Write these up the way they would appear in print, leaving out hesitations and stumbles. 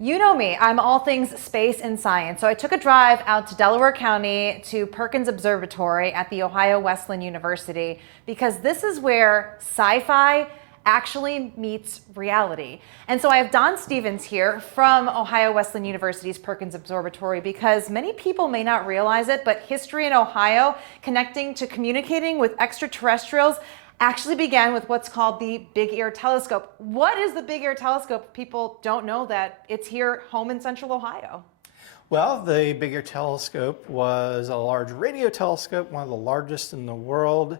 You know me, I'm all things space and science. So I took a drive out to Delaware County to Perkins Observatory at the Ohio Wesleyan University because this is where sci-fi actually meets reality. And so I have Don Stevens here from Ohio Wesleyan University's Perkins Observatory because many people may not realize it, but history in Ohio connecting to communicating with extraterrestrials actually began with what's called the Big Ear Telescope. What is the Big Ear Telescope? People don't know that it's here home in central Ohio. Well, the Big Ear Telescope was a large radio telescope, one of the largest in the world.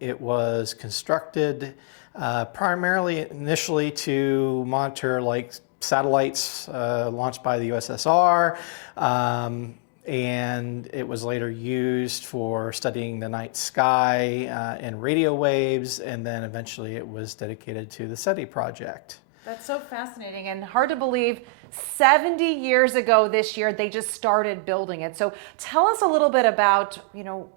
It was constructed primarily initially to monitor like satellites launched by the USSR. And it was later used for studying the night sky and radio waves, and then eventually it was dedicated to the SETI project. That's so fascinating and hard to believe. 70 years ago this year, they just started building it. So tell us a little bit about,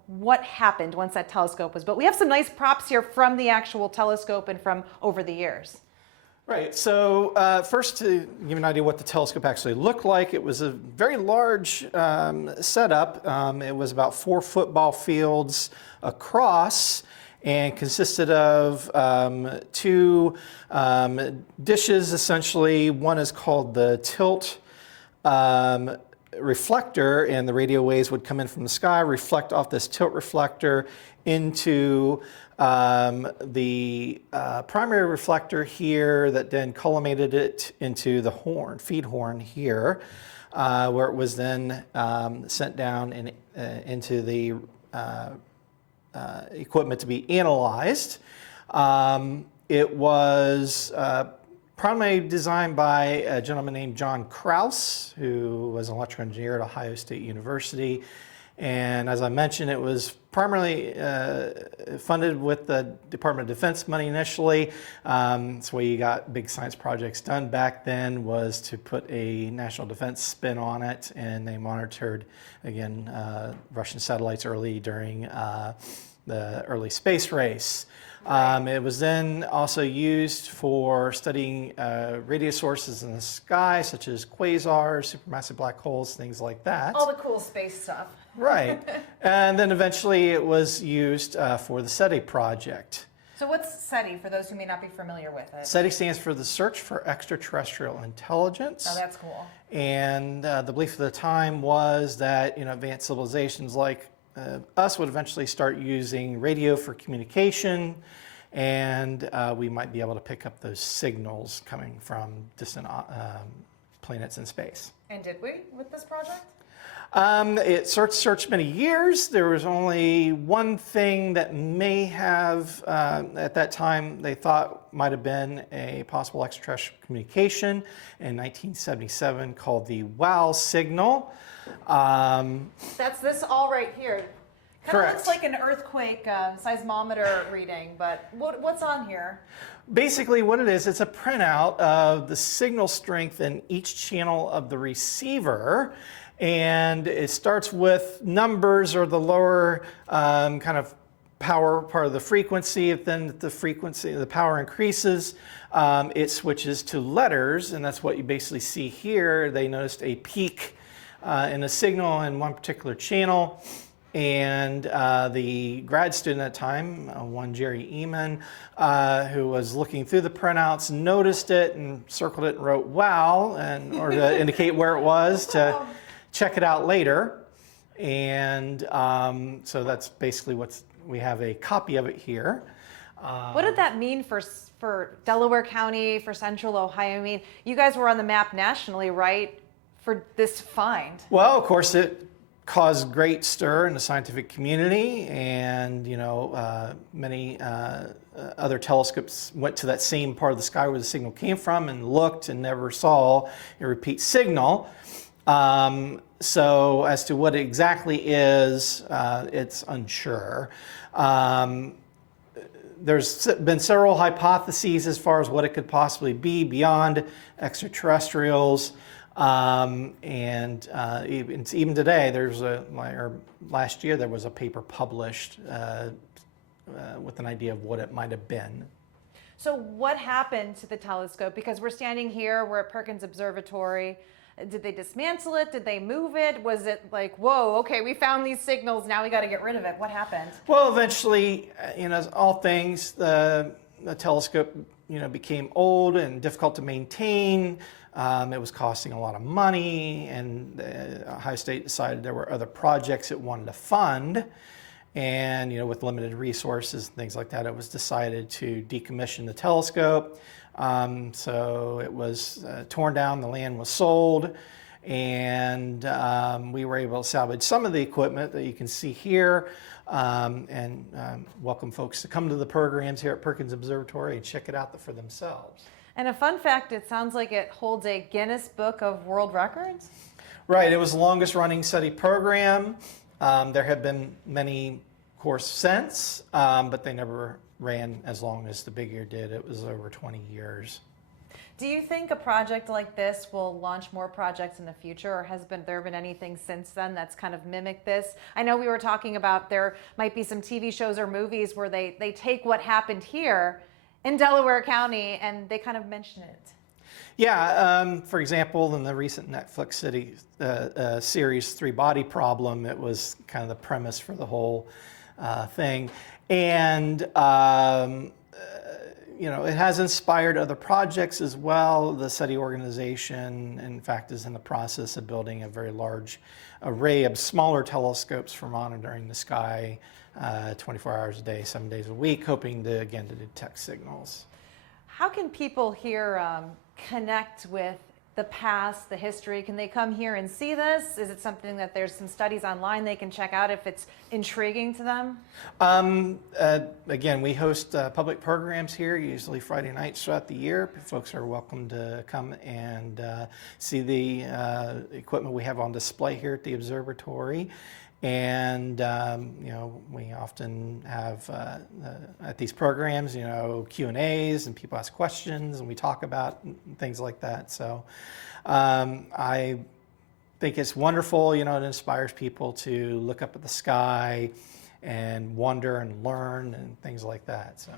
what happened once that telescope was built. We have some nice props here from the actual telescope and from over the years. Right, so first to give you an idea what the telescope actually looked like, it was a very large setup. It was about 4 football fields across and consisted of 2 dishes essentially. One is called the tilt reflector, and the radio waves would come in from the sky, reflect off this tilt reflector into the primary reflector here that then collimated it into the horn, feed horn here, where it was then sent down into the equipment to be analyzed. It was primarily designed by a gentleman named John Krause, who was an electrical engineer at Ohio State University. And as I mentioned, it was primarily funded with the Department of Defense money initially. That's why you got big science projects done back then, was to put a national defense spin on it. And they monitored, again, Russian satellites early during the early space race. It was then also used for studying radio sources in the sky, such as quasars, supermassive black holes, things like that. All the cool space stuff. Right. And then eventually it was used for the SETI project. So what's SETI, for those who may not be familiar with it? SETI stands for the Search for Extraterrestrial Intelligence. Oh, that's cool. And the belief at the time was that advanced civilizations like us would eventually start using radio for communication, and we might be able to pick up those signals coming from distant planets in space. And did we with this project? It searched many years. There was only one thing that may have, at that time, they thought might have been a possible extraterrestrial communication in 1977 called the WOW signal. That's this all right here. Kind of looks Correct. like an earthquake seismometer reading, but what's on here? Basically what it is, it's a printout of the signal strength in each channel of the receiver. And it starts with numbers, or the lower kind of power part of the frequency. If then the power increases, it switches to letters, and that's what you basically see here. They noticed a peak in the signal in one particular channel, and the grad student at the time, one Jerry Eman, who was looking through the printouts, noticed it and circled it and wrote "wow," in order to indicate where it was to check it out later. And so that's basically we have a copy of it here. What did that mean for Delaware County, for central Ohio? I mean, you guys were on the map nationally, right, for this find? Well, of course, it caused great stir in the scientific community, and many other telescopes went to that same part of the sky where the signal came from and looked and never saw a repeat signal. So as to what it exactly is, it's unsure. There's been several hypotheses as far as what it could possibly be beyond extraterrestrials. Even today, last year there was a paper published with an idea of what it might have been. So what happened to the telescope? Because we're standing here, we're at Perkins Observatory. Did they dismantle it? Did they move it? Was it like, whoa, okay, we found these signals, now we got to get rid of it? What happened? Well, eventually, as all things, the telescope, became old and difficult to maintain. It was costing a lot of money, and Ohio State decided there were other projects it wanted to fund. And with limited resources and things like that, it was decided to decommission the telescope. So it was torn down, the land was sold, and we were able to salvage some of the equipment that you can see here, and welcome folks to come to the programs here at Perkins Observatory and check it out for themselves. And a fun fact, it sounds like it holds a Guinness Book of World Records? Right, it was the longest running SETI program. There have been many, of course, since, but they never ran as long as the Big Ear did. It was over 20 years. Do you think a project like this will launch more projects in the future, or has there been anything since then that's kind of mimicked this? I know we were talking about there might be some TV shows or movies where they take what happened here in Delaware County and they kind of mention it. Yeah, for example, in the recent Netflix series Three Body Problem, it was kind of the premise for the whole thing. And it has inspired other projects as well. The SETI organization, in fact, is in the process of building a very large array of smaller telescopes for monitoring the sky 24 hours a day, 7 days a week, hoping to detect signals. How can people here connect with the past, the history? Can they come here and see this? Is it something that there's some studies online they can check out if it's intriguing to them? Again, we host public programs here, usually Friday nights throughout the year. Folks are welcome to come and see the equipment we have on display here at the observatory. And we often have at these programs, Q&As, and people ask questions, and we talk about things like that. So I think it's wonderful. It inspires people to look up at the sky and wonder and learn and things like that. So.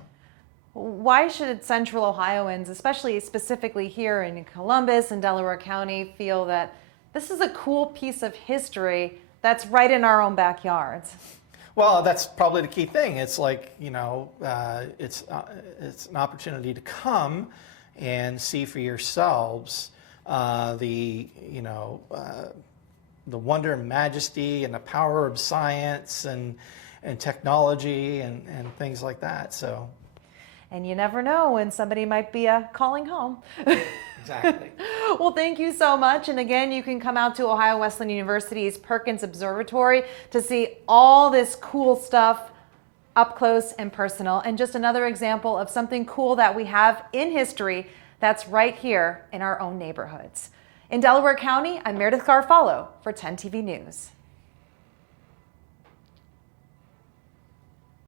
Why should Central Ohioans, especially specifically here in Columbus and Delaware County, feel that this is a cool piece of history that's right in our own backyards? Well, that's probably the key thing. It's like, it's an opportunity to come and see for yourselves the wonder and majesty and the power of science and technology and things like that. So. And you never know when somebody might be calling home. Exactly. Well, thank you so much. And again, you can come out to Ohio Wesleyan University's Perkins Observatory to see all this cool stuff up close and personal. And just another example of something cool that we have in history that's right here in our own neighborhoods. In Delaware County, I'm Meredith Garfalo for 10 TV News.